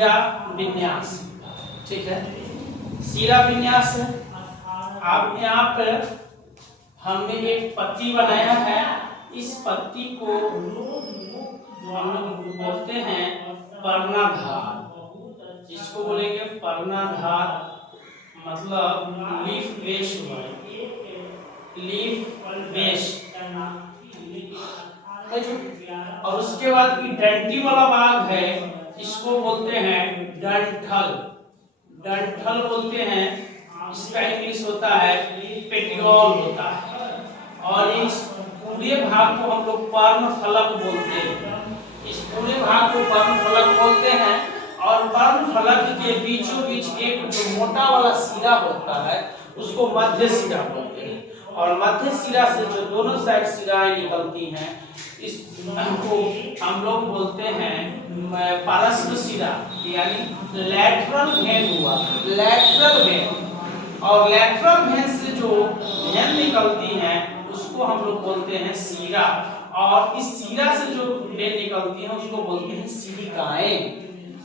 शीरा विन्यास। ठीक है, शीरा विन्यास है। अब यहाँ पर हमने एक पत्ती बनाया है, इस पत्ती को हम लोग बोलते हैं पर्णाधार। इसको बोलेंगे पर्णाधार, मतलब लीफ बेस हुआ, लीफ बेस। और उसके बाद की डंठी वाला भाग है, इसको बोलते हैं डंठल। डंठल बोलते हैं, इसका इंग्लिश होता है पेटियोल होता है। और इस पूरे भाग को हम लोग पर्णफलक बोलते हैं। इस पूरे भाग को पर्णफलक बोलते हैं। और पर्णफलक के बीचों बीच एक जो मोटा वाला सिरा होता है उसको मध्य सिरा बोलते हैं। और मध्य सिरा से जो दोनों साइड सिराएं निकलती हैं इसको हम लोग बोलते हैं पार्श्व सिरा, यानी लैटरल वेन हुआ, लैटरल वेन। और लैटरल वेन से जो वेन निकलती है उसको हम लोग बोलते हैं सीरा। और इस सीरा से जो वेन निकलती है उसको बोलते हैं सीरिकाएं।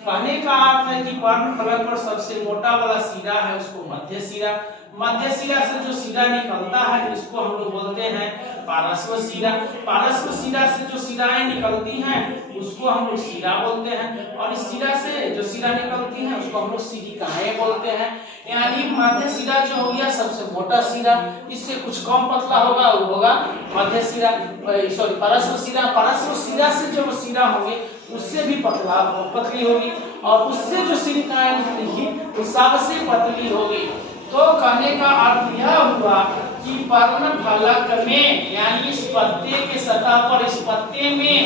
कहने का अर्थ है कि पर्णफलक पर सबसे मोटा वाला सिरा है उसको मध्य सिरा, मध्य सिरा से जो सिरा निकलता है इसको हम लोग बोलते हैं पार्श्व सिरा। पार्श्व सिरा से जो सिराएं निकलती हैं उसको हम लोग सिरा बोलते हैं। और इस सिरा से जो सिरा निकलती है उसको हम लोग सिरिकाएं बोलते हैं। यानी मध्य सिरा जो हो गया सबसे मोटा सिरा, इससे कुछ कम पतला होगा वो होगा मध्य सिरा, सॉरी पार्श्व सिरा। पार्श्व सिरा से जो सिरा होंगे उससे भी पतली होगी, और उससे जो सिरिकाएं निकलेगी वो सबसे पतली होगी। तो कहने का अर्थ यह हुआ कि पर्णफलक में, यानी इस पत्ते के सतह पर, इस पत्ते में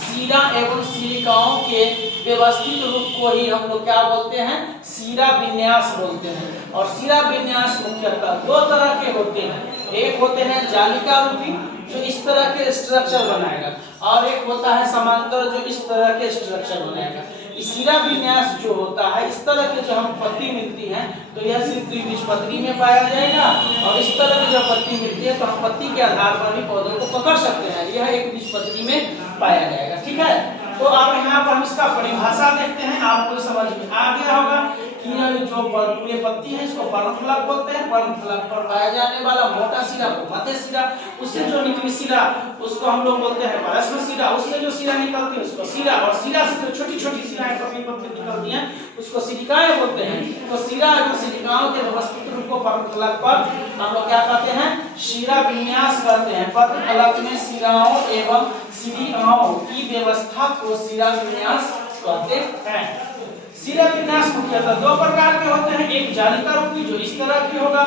सीरा एवं सिरिकाओं के व्यवस्थित रूप को ही हम लोग क्या बोलते हैं, सीरा विन्यास बोलते हैं। और सीरा विन्यास मुख्यतः दो तरह के होते हैं। एक होते हैं जालिका रूपी जो इस तरह के स्ट्रक्चर बनाएगा, और एक होता है समांतर जो इस तरह के स्ट्रक्चर बनाएगा। सीरा विन्यास जो होता है, इस तरह के जो हम पत्ती मिलती है तो यह सिर्फ द्विबीजपत्री में पाया जाएगा। और इस तरह की जो पत्ती मिलती है तो हम पत्ती के आधार पर भी पौधों को पकड़ सकते हैं, यह एक बीजपत्री में पाया जाएगा। ठीक है, तो अब यहाँ पर हम इसका परिभाषा देखते हैं, आपको समझ में आ गया होगा कि जो पूरे पत्ती है इसको पर्णफलक बोलते हैं। पर्णफलक पर पाया जाने वाला मोटा सिरा को मध्य सिरा, उससे जो निकली सिरा उसको हम लोग बोलते हैं पार्श्व सिरा, उससे जो सिरा निकलती है उसको सिरा, और सिरा से जो छोटी छोटी सिराएं पतली पतली निकलती हैं उसको सिरिकाएं बोलते हैं। तो सिरा और सिरिकाओं के व्यवस्थित रूप को पर्णफलक पर हम लोग क्या कहते हैं, सीरा विन्यास करते हैं। पर्णफलक में सिराओं एवं सिरिकाओं की व्यवस्था को सीरा विन्यास कहते हैं। सीरा विन्यास मुख्यतः दो प्रकार के होते हैं, एक जालिका रूपी जो इस तरह की होगा,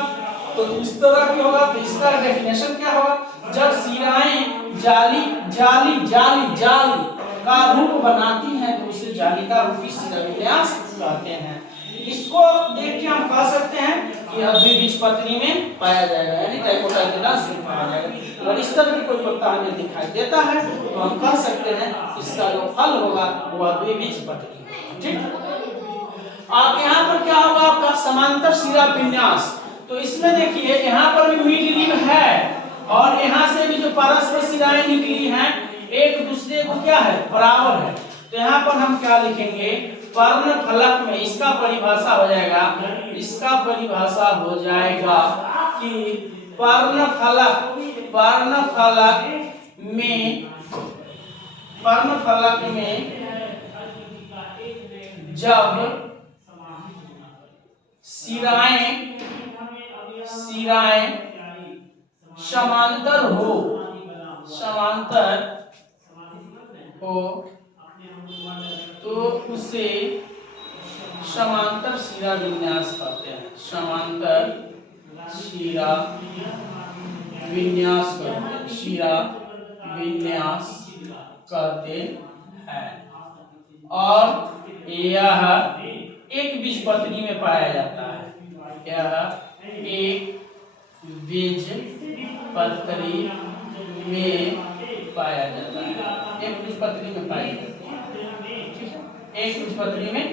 तो इस तरह की होगा। तो इसका डेफिनेशन क्या होगा, जब सिराएं जाली जाली जाली जाली का रूप बनाती हैं तो उसे जालिका रूपी सीरा विन्यास कहते हैं। इसको देख के हम कह सकते हैं कि यह द्विबीजपत्री में पाया जाएगा, यानी डाइकोटाइलडोनस में पाया जाएगा। और इस तरह की कोई पत्ता हमें दिखाई देता है तो हम कह सकते हैं इसका जो फल होगा वह द्विबीजपत्री। ठीक, अब यहाँ पर क्या होगा आपका समांतर सीरा विन्यास। तो इसमें देखिए यहाँ पर भी मिड लीफ है और यहाँ से भी जो पार्श्व सिराएं निकली हैं एक दूसरे को क्या है, बराबर है। तो यहाँ पर हम क्या लिखेंगे, पर्णफलक में इसका परिभाषा हो जाएगा, इसका परिभाषा हो जाएगा कि पर्णफलक में जब सिराएं समांतर हो तो उसे समांतर सीरा विन्यास कहते हैं। समांतर सीरा विन्यास कहते हैं, सीरा विन्यास कहते हैं। और यह एक बीजपत्री में पाया जाता है, यह एक बीजपत्री में पाया जाता है, एक बीजपत्री में पाया जाता है, एक बीजपत्री में।